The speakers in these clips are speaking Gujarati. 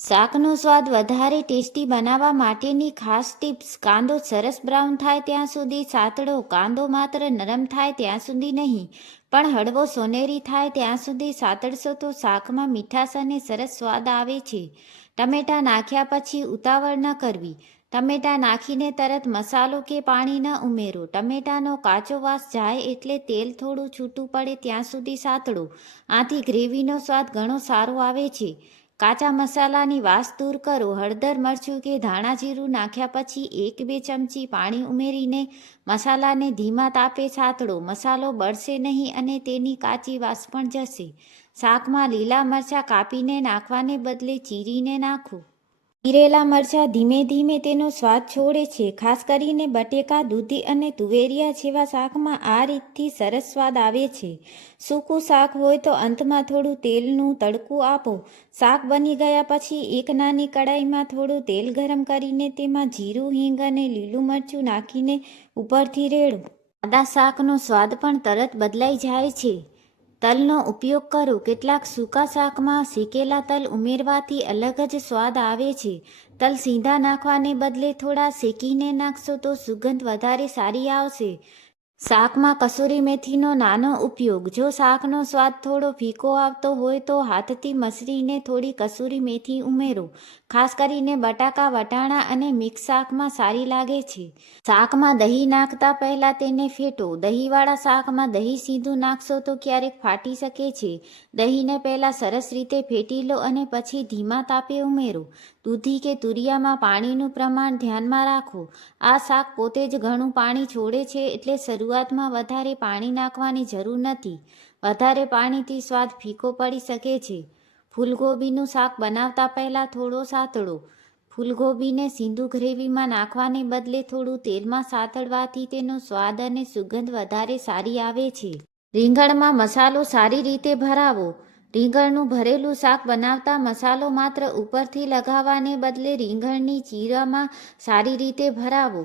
શાકનો સ્વાદ વધારે ટેસ્ટી બનાવવા માટેની ખાસ ટિપ્સ. કાંદો સરસ બ્રાઉન થાય ત્યાં સુધી સાતળો. કાંદો માત્ર નરમ થાય ત્યાં સુધી નહીં, પણ હળવો સોનેરી થાય ત્યાં સુધી સાતળશો તો શાકમાં મીઠાશ અને સરસ સ્વાદ આવે છે. ટમેટાં નાખ્યા પછી ઉતાવળ ન કરવી. ટમેટાં નાખીને તરત મસાલો કે પાણી ન ઉમેરો. ટમેટાનો કાચો વાસ જાય એટલે તેલ થોડું છૂટું પડે ત્યાં સુધી સાતળો. આથી ગ્રેવીનો સ્વાદ ઘણો સારો આવે છે. કાચા મસાલાની વાસ દૂર કરો. હળદર, મરચું કે ધાણા જીરું નાખ્યા પછી 1-2 ચમચી પાણી ઉમેરીને મસાલાને ધીમા તાપે સાતળો. મસાલો બળશે નહીં અને તેની કાચી વાસ પણ જશે. શાકમાં લીલા મરચાં કાપીને નાખવાને બદલે ચીરીને નાખો. ચીરેલા મરચાં ધીમે ધીમે તેનો સ્વાદ છોડે છે. ખાસ કરીને બટેકા, દૂધી અને તુવેરિયા જેવા શાકમાં આ રીતથી સરસ સ્વાદ આવે છે. સૂકું શાક હોય તો અંતમાં થોડું તેલનું તડકું આપો. શાક બની ગયા પછી એક નાની કડાઈમાં થોડું તેલ ગરમ કરીને તેમાં જીરું, હિંગ અને લીલું મરચું નાખીને ઉપરથી રેડો. સાદા શાકનો સ્વાદ પણ તરત બદલાઈ જાય છે. તલનો ઉપયોગ કરો. કેટલાક સૂકા શાકમાં શેકેલા તલ ઉમેરવાથી અલગ જ સ્વાદ આવે છે. તલ સીધા નાખવાને બદલે થોડા શેકીને નાખશો તો સુગંધ વધારે સારી આવશે. શાકમાં કસૂરી મેથીનો નાનો ઉપયોગ. જો શાકનો સ્વાદ થોડો ફીકો આવતો હોય તો હાથથી મસળીને થોડી કસૂરી મેથી ઉમેરો. ખાસ કરીને બટાકા, વટાણા અને મિક્સ શાકમાં સારી લાગે છે. શાકમાં દહીં નાખતા પહેલાં તેને ફેટો. દહીંવાળા શાકમાં દહીં સીધું નાખશો તો ક્યારેક ફાટી શકે છે. દહીંને પહેલાં સરસ રીતે ફેટી લો અને પછી ધીમા તાપે ઉમેરો. દૂધી કે તુરિયામાં પાણીનું પ્રમાણ ધ્યાનમાં રાખો. આ શાક પોતે જ ઘણું પાણી છોડે છે એટલે શરૂઆતમાં વધારે પાણી નાખવાની જરૂર નથી. વધારે પાણીથી સ્વાદ ફીકો પડી શકે છે. ફૂલગોબીનું શાક બનાવતા પહેલાં થોડો સાતળો. ફૂલગોબીને સીધું ગ્રેવીમાં નાખવાને બદલે થોડું તેલમાં સાતળવાથી તેનો સ્વાદ અને સુગંધ વધારે સારી આવે છે. રીંગણમાં મસાલો સારી રીતે ભરાવો. રીંગણનું ભરેલું શાક બનાવતા મસાલો માત્ર ઉપરથી લગાવવાને બદલે રીંગણની ચીરામાં સારી રીતે ભરાવો.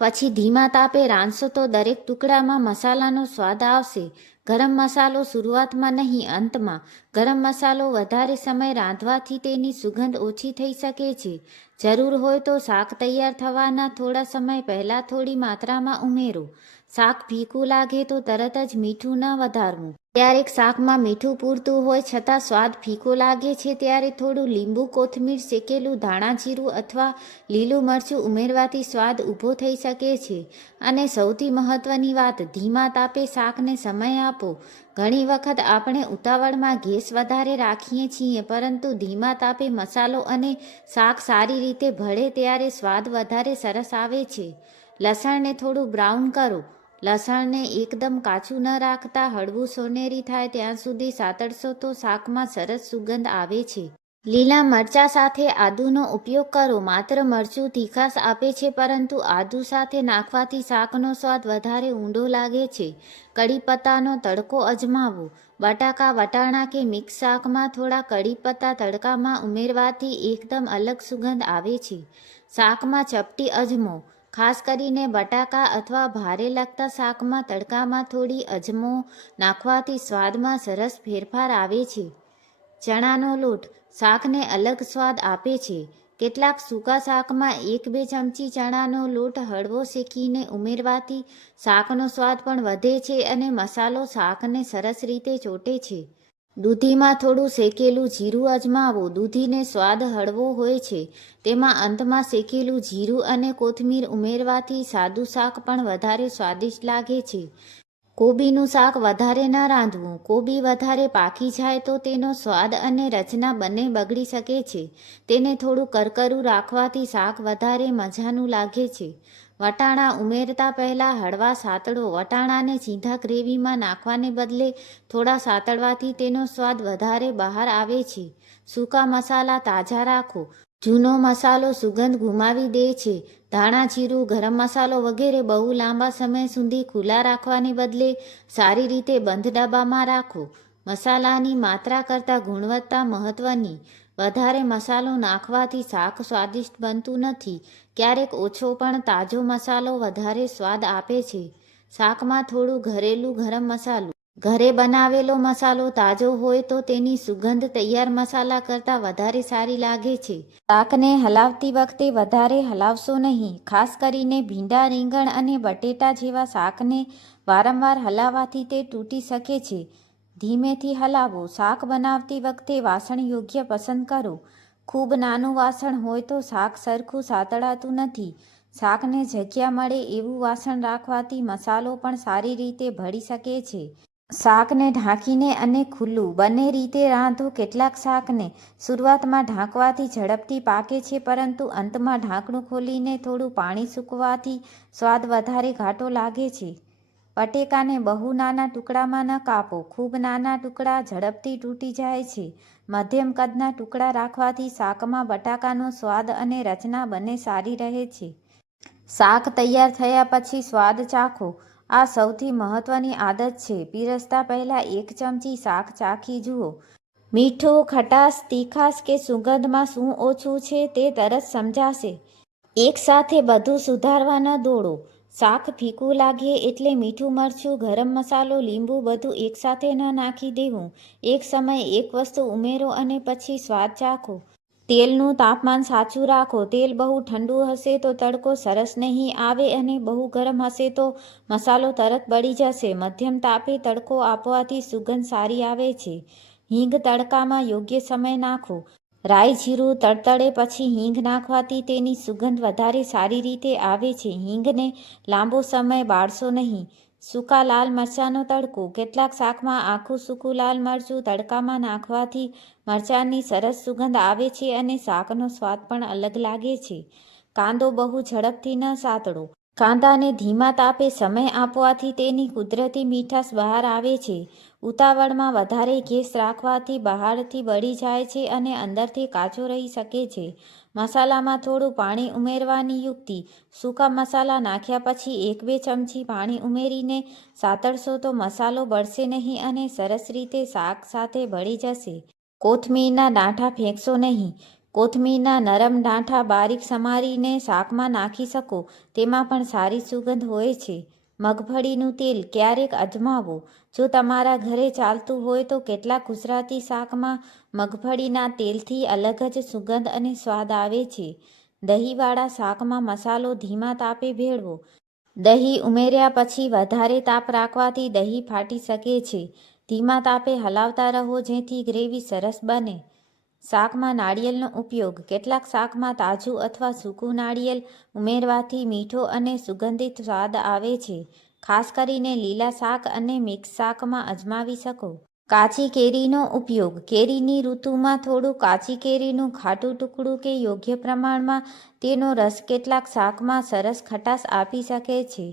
પછી ધીમા તાપે રાંધશો તો દરેક ટુકડામાં મસાલાનો સ્વાદ આવશે. ગરમ મસાલો શરૂઆતમાં નહીં, અંતમાં. ગરમ મસાલો વધારે સમય રાંધવાથી તેની સુગંધ ઓછી થઈ શકે છે. જરૂર હોય તો શાક તૈયાર થવાના થોડા સમય પહેલાં થોડી માત્રામાં ઉમેરો. શાક ફીકું લાગે તો તરત જ મીઠું ન વધારવું. ક્યારેક શાકમાં મીઠું પૂરતું હોય છતાં સ્વાદ ફીકો લાગે છે ત્યારે થોડું લીંબુ, કોથમીર, શેકેલું ધાણા જીરું અથવા લીલું મરચું ઉમેરવાથી સ્વાદ ઊભો થઈ શકે છે. અને સૌથી મહત્વની વાત, ધીમા તાપે શાકને સમય આપો. ઘણી વખત આપણે ઉતાવળમાં ગેસ વધારે રાખીએ છીએ, પરંતુ ધીમા તાપે મસાલો અને શાક સારી રીતે ભળે ત્યારે સ્વાદ વધારે સરસ આવે છે. લસણને થોડું બ્રાઉન કરો. લસણને એકદમ કાચું ન રાખતા હળવું સોનેરી થાય ત્યાં સુધી સાતળશો તો શાકમાં સરસ સુગંધ આવે છે. લીલા મરચાં સાથે આદુનો ઉપયોગ કરો. માત્ર મરચું તીખાશ આપે છે, પરંતુ આદુ સાથે નાખવાથી શાકનો સ્વાદ વધારે ઊંડો લાગે છે. કડી પત્તાનો તડકો અજમાવો. બટાકા, વટાણા કે મિક્સ શાકમાં થોડા કડી પત્તા તડકામાં ઉમેરવાથી એકદમ અલગ સુગંધ આવે છે. શાકમાં ચપટી અજમો. ખાસ કરીને બટાકા અથવા ભારે લાગતા શાકમાં તડકામાં થોડી અજમો નાખવાથી સ્વાદમાં સરસ ફેરફાર આવે છે. ચણાનો લોટ શાકને અલગ સ્વાદ આપે છે. કેટલાક સૂકા શાકમાં 1-2 ચમચી ચણાનો લોટ હળવો શેકીને ઉમેરવાથી શાકનો સ્વાદ પણ વધે છે અને મસાલો શાકને સરસ રીતે ચોંટે છે. દૂધીમાં થોડું શેકેલું જીરું અજમાવો. દૂધીને સ્વાદ હળવો હોય છે. તેમાં અંતમાં શેકેલું જીરું અને કોથમીર ઉમેરવાથી સાદું શાક પણ વધારે સ્વાદિષ્ટ લાગે છે. કોબીનું શાક વધારે ન રાંધવું. કોબી વધારે પાકી જાય તો તેનો સ્વાદ અને રચના બંને બગડી શકે છે. તેને થોડું કરકરું રાખવાથી શાક વધારે મજાનું લાગે છે. વટાણા ઉમેરતા પહેલાં હળવા સાતળો. વટાણાને સીધા ગ્રેવીમાં નાખવાને બદલે થોડા સાતળવાથી તેનો સ્વાદ વધારે બહાર આવે છે. સૂકા મસાલા તાજા રાખો. જૂનો મસાલો સુગંધ ગુમાવી દે છે. ધાણા જીરું, ગરમ મસાલો વગેરે બહુ લાંબા સમય સુધી ખુલ્લા રાખવાને બદલે સારી રીતે બંધ ડબ્બામાં રાખો. મસાલાની માત્રા કરતાં ગુણવત્તા મહત્વની. વધારે મસાલો નાખવાથી શાક સ્વાદિષ્ટ બનતું નથી. ક્યારેક ઓછો પણ તાજો મસાલો વધારે સ્વાદ આપે છે. શાકમાં થોડું ઘરેલું ગરમ મસાલો ઘરે બનાવેલો મસાલો તાજો હોય તો તેની સુગંધ તૈયાર મસાલા કરતાં વધારે સારી લાગે છે. શાકને હલાવતી વખતે વધારે હલાવશો નહીં. ખાસ કરીને ભીંડા, રીંગણ અને બટેટા જેવા શાકને વારંવાર હલાવવાથી તે તૂટી શકે છે. ધીમેથી હલાવો. શાક બનાવતી વખતે વાસણ યોગ્ય પસંદ કરો. ખૂબ નાનું વાસણ હોય તો શાક સરખું સાતળાતું નથી. શાકને જગ્યા મળે એવું વાસણ રાખવાથી મસાલો પણ સારી રીતે ભળી શકે છે. શાકને ઢાંકીને અને ખુલ્લું બંને રીતે રાંધો. કેટલાક શાકને શરૂઆતમાં ઢાંકવાથી ઝડપથી પાકે છે, પરંતુ અંતમાં ઢાંકણું ખોલીને થોડું પાણી સૂકવવાથી સ્વાદ વધારે ઘાટો લાગે છે. બટેકાને બહુ નાના ટુકડામાં ન કાપો. ખૂબ નાના ટુકડા ઝડપથી તૂટી જાય છે. મધ્યમ કદના ટુકડા રાખવાથી શાકમાં બટાકાનો સ્વાદ અને રચના બંને સારી રહે છે. શાક તૈયાર થયા પછી સ્વાદ ચાખો. આ સૌથી મહત્વની આદત છે. પીરસતા પહેલાં 1 ચમચી શાક ચાખી જુઓ. મીઠું, ખટાશ, તીખાશ કે સુગંધમાં શું ઓછું છે તે તરત સમજાશે. એકસાથે બધું સુધારવા ન દોડો. શાક ફીકું લાગે એટલે મીઠું, મરચું, ગરમ મસાલો, લીંબુ બધું એકસાથે ન નાખી દેવું. એક સમયે એક વસ્તુ ઉમેરો અને પછી સ્વાદ ચાખો. તેલનું તાપમાન સાચું રાખો. તેલ બહુ ઠંડુ હશે તો તડકો સરસ નહીં આવે અને બહુ ગરમ હશે તો મસાલો તરત બળી જશે. મધ્યમ તાપે તડકો આપવાથી સુગંધ સારી આવે છે. હિંગ તડકામાં યોગ્ય સમયે નાખો. રાઈ, જીરું તડતડે પછી હિંગ નાખવાથી તેની સુગંધ વધારે સારી રીતે આવે છે. હિંગને લાંબો સમય બાળશો નહીં. સૂકા લાલ મરચાંનો તડકો. કેટલાક શાકમાં આખું સૂકું લાલ મરચું તડકામાં નાખવાથી મરચાંની સરસ સુગંધ આવે છે અને શાકનો સ્વાદ પણ અલગ લાગે છે. કાંદો બહુ ઝડપથી ન સાતળો. કાંદાને ધીમા તાપે સમય આપવાથી તેની કુદરતી મીઠાશ બહાર આવે છે. ઉતાવળમાં વધારે ગેસ રાખવાથી બહારથી બળી જાય છે અને અંદરથી કાચો રહી શકે છે. મસાલામાં થોડું પાણી ઉમેરવાની યુક્તિ. સૂકા મસાલા નાખ્યા પછી 1-2 ચમચી પાણી ઉમેરીને સાતળશો તો મસાલો બળશે નહીં અને સરસ રીતે શાક સાથે ભળી જશે. કોથમીરના ડાંઠા ફેંકશો નહીં. કોથમીરના નરમ ડાંઠા બારીક સમારીને શાકમાં નાખી શકો. તેમાં પણ સારી સુગંધ હોય છે. મગફળીનું તેલ ક્યારેક અજમાવો. જો તમારા ઘરે ચાલતું હોય તો કેટલાક ગુજરાતી શાકમાં મગફળીના તેલથી અલગ જ સુગંધ અને સ્વાદ આવે છે. દહીંવાળા શાકમાં મસાલો ધીમા તાપે ભેળવો. દહીં ઉમેર્યા પછી વધારે તાપ રાખવાથી દહીં ફાટી શકે છે. ધીમા તાપે હલાવતા રહો જેથી ગ્રેવી સરસ બને. શાકમાં નાળિયેરનો ઉપયોગ. કેટલાક શાકમાં તાજું અથવા સૂકું નાળિયેર ઉમેરવાથી મીઠો અને સુગંધિત સ્વાદ આવે છે. ખાસ કરીને લીલા શાક અને મિક્સ શાકમાં અજમાવી શકો. કાચી કેરીનો ઉપયોગ. કેરીની ઋતુમાં થોડું કાચી કેરીનું ખાટું ટુકડું કે યોગ્ય પ્રમાણમાં તેનો રસ કેટલાક શાકમાં સરસ ખટાશ આપી શકે છે.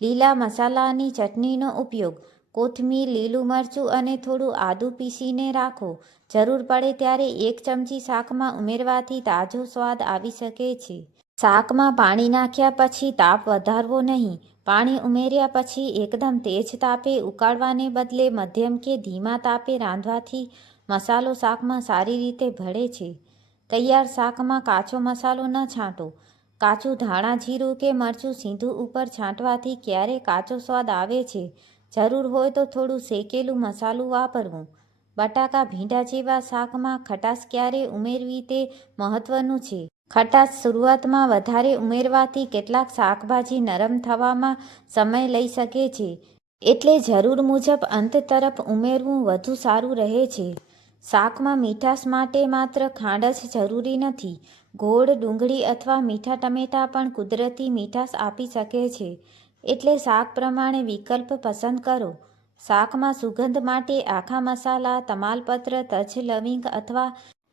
લીલા મસાલાની ચટણીનો ઉપયોગ. કોથમીર, લીલું મરચું અને થોડું આદું પીસીને રાખો. જરૂર પડે ત્યારે 1 ચમચી શાકમાં ઉમેરવાથી તાજો સ્વાદ આવી શકે છે. શાકમાં પાણી નાખ્યા પછી તાપ વધારવો નહીં. પાણી ઉમેર્યા પછી એકદમ તેજ તાપે ઉકાળવાને બદલે મધ્યમ કે ધીમા તાપે રાંધવાથી મસાલો શાકમાં સારી રીતે ભળે છે. તૈયાર શાકમાં કાચો મસાલો ન છાંટો. કાચું ધાણા, જીરું કે મરચું સીધું ઉપર છાંટવાથી ક્યારેક કાચો સ્વાદ આવે છે. જરૂર હોય તો થોડું શેકેલું મસાલું વાપરવું. બટાકા, ભીંડા જેવા શાકમાં ખટાશ ક્યારે ઉમેરવી તે મહત્વનું છે. ખટાશ શરૂઆતમાં વધારે ઉમેરવાથી કેટલાક શાકભાજી નરમ થવામાં સમય લઈ શકે છે. એટલે જરૂર મુજબ અંત તરફ ઉમેરવું વધુ સારું રહે છે. શાકમાં મીઠાશ માટે માત્ર ખાંડ જ જરૂરી નથી. ગોળ, ડુંગળી અથવા મીઠા ટમેટાં પણ કુદરતી મીઠાશ આપી શકે છે. એટલે શાક પ્રમાણે વિકલ્પ પસંદ કરો. શાકમાં સુગંધ માટે આખા મસાલા, તમાલપત્ર, તજ, લવિંગ અથવા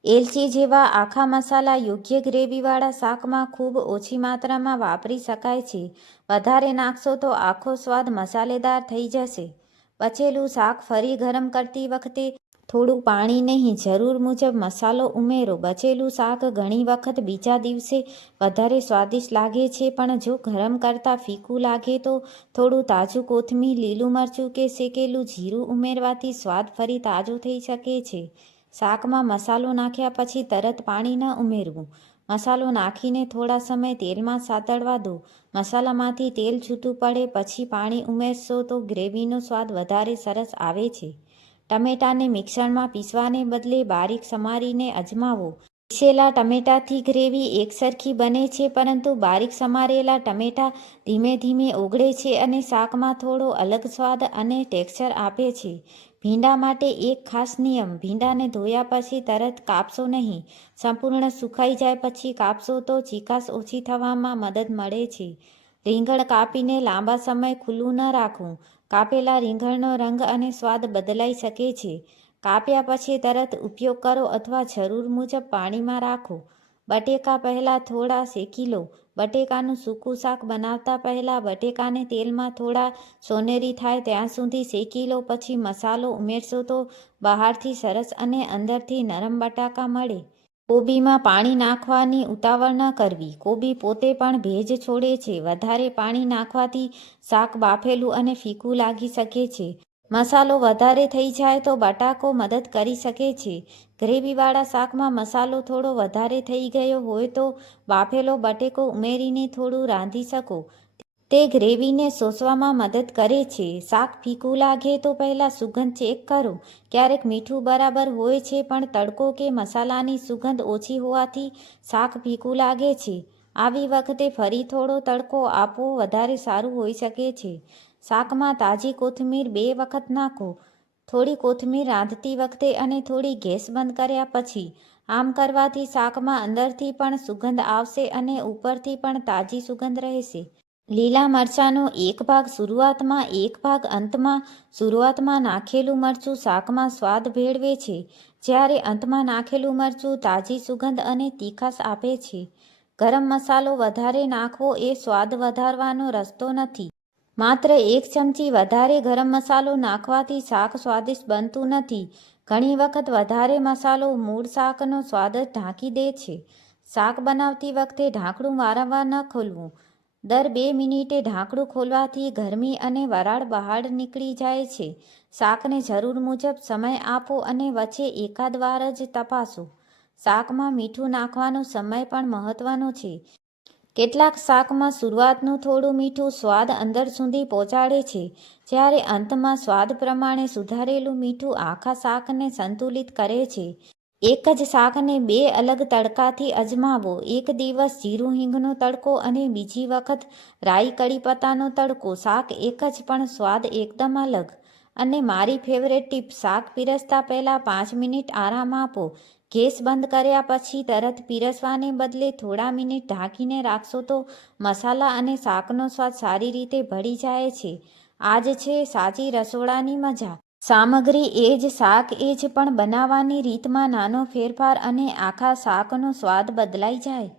એલચી જેવા આખા મસાલા યોગ્ય ગ્રેવીવાળા શાકમાં ખૂબ ઓછી માત્રામાં વાપરી શકાય છે. વધારે નાખશો તો આખો સ્વાદ મસાલેદાર થઈ જશે. બચેલું શાક ફરી ગરમ કરતી વખતે થોડું પાણી નહીં, જરૂર મુજબ મસાલો ઉમેરો. બચેલું શાક ઘણી વખત બીજા દિવસે વધારે સ્વાદિષ્ટ લાગે છે, પણ જો ગરમ કરતાં ફીકું લાગે તો થોડું તાજું કોથમીર, લીલું મરચું કે શેકેલું જીરું ઉમેરવાથી સ્વાદ ફરી તાજો થઈ શકે છે. શાકમાં મસાલો નાખ્યા પછી તરત પાણી ન ઉમેરવું. મસાલો નાખીને થોડા સમય તેલમાં સાતળવા દો. મસાલામાંથી તેલ છૂટું પડે પછી પાણી ઉમેરશો તો ગ્રેવીનો સ્વાદ વધારે સરસ આવે છે. ટમેટાને મિક્સરમાં પીસવાને બદલે બારીક સમારીને અજમાવો. પીસેલા ટમેટાથી ગ્રેવી એકસરખી બને છે, પરંતુ બારીક સમારેલા ટમેટા ધીમે ધીમે ઓગળે છે અને શાકમાં થોડો અલગ સ્વાદ અને ટેક્સચર આપે છે. ભીંડા માટે એક ખાસ નિયમ: ભીંડાને ધોયા પછી તરત કાપશો નહીં. સંપૂર્ણ સુકાઈ જાય પછી કાપશો તો ચીકાશ ઓછી થવામાં મદદ મળે છે. રીંગણ કાપીને લાંબા સમય ખુલ્લું ન રાખવું. કાપેલા રીંગણનો રંગ અને સ્વાદ બદલાઈ શકે છે. કાપ્યા પછી તરત ઉપયોગ કરો અથવા જરૂર મુજબ પાણીમાં રાખો. બટેકા પહેલાં થોડા શેકી લો. બટેકાનું સૂકું શાક બનાવતા પહેલાં બટેકાને તેલમાં થોડા સોનેરી થાય ત્યાં સુધી શેકી લો. પછી મસાલો ઉમેરશો તો બહારથી સરસ અને અંદરથી નરમ બટાકા મળે. કોબીમાં પાણી નાખવાની ઉતાવળ ન કરવી. કોબી પોતે પણ ભેજ છોડે છે. વધારે પાણી નાખવાથી શાક બાફેલું અને ફીકું લાગી શકે છે. મસાલો વધારે થઈ જાય તો બટાકો મદદ કરી શકે છે. ગ્રેવીવાળા શાકમાં મસાલો થોડો વધારે થઈ ગયો હોય તો બાફેલો બટેકો ઉમેરીને થોડું રાંધી શકો. તે ગ્રેવીને શોષવામાં મદદ કરે છે. શાક ફીકું લાગે તો પહેલાં સુગંધ ચેક કરો. ક્યારેક મીઠું બરાબર હોય છે પણ તડકો કે મસાલાની સુગંધ ઓછી હોવાથી શાક ફીકું લાગે છે. આવી વખતે ફરી થોડો તડકો આપવો વધારે સારું હોઈ શકે છે. શાકમાં તાજી કોથમીર 2 વખત નાખો. થોડી કોથમીર રાંધતી વખતે અને થોડી ગેસ બંધ કર્યા પછી. આમ કરવાથી શાકમાં અંદરથી પણ સુગંધ આવશે અને ઉપરથી પણ તાજી સુગંધ રહેશે. લીલા મરચાંનો એક ભાગ શરૂઆતમાં, એક ભાગ અંતમાં. શરૂઆતમાં નાખેલું મરચું શાકમાં સ્વાદ ભેળવે છે, જ્યારે અંતમાં નાખેલું મરચું તાજી સુગંધ અને તીખાશ આપે છે. ગરમ મસાલો વધારે નાખવો એ સ્વાદ વધારવાનો રસ્તો નથી. માત્ર 1 ચમચી વધારે ગરમ મસાલો નાખવાથી શાક સ્વાદિષ્ટ બનતું નથી. ઘણી વખત વધારે મસાલો મૂળ શાકનો સ્વાદ જ ઢાંકી દે છે. શાક બનાવતી વખતે ઢાંકણું વારંવાર ન ખોલવું. દર 2 મિનિટે ઢાંકણું ખોલવાથી ગરમી અને વરાળ બહાર નીકળી જાય છે. શાકને જરૂર મુજબ સમય આપો અને વચ્ચે એકાદ વાર જ તપાસો. શાકમાં મીઠું નાખવાનો સમય પણ મહત્વનો છે. કેટલાક શાકમાં શરૂઆતનું થોડું મીઠું સ્વાદ અંદર સુધી પહોંચાડે છે, જ્યારે અંતમાં સ્વાદ પ્રમાણે સુધારેલું મીઠું આખા શાકને સંતુલિત કરે છે. એક જ શાકને 2 અલગ તડકાથી અજમાવો. એક દિવસ જીરું હિંગનો તડકો અને બીજી વખત રાઈ કડી પત્તાનો તડકો. શાક એક જ પણ સ્વાદ એકદમ અલગ. અને મારી ફેવરેટ ટીપ: શાક પીરસતા પહેલાં 5 મિનિટ આરામ આપો. ગેસ બંધ કર્યા પછી તરત પીરસવાને બદલે થોડા મિનિટ ઢાંકીને રાખશો તો મસાલા અને શાકનો સ્વાદ સારી રીતે ભળી જાય છે. આ જ છે સાચી રસોડાની મજા. સામગ્રી એ જ, શાક એ જ, પણ બનાવવાની રીતમાં નાનો ફેરફાર અને આખા શાકનો સ્વાદ બદલાઈ જાય.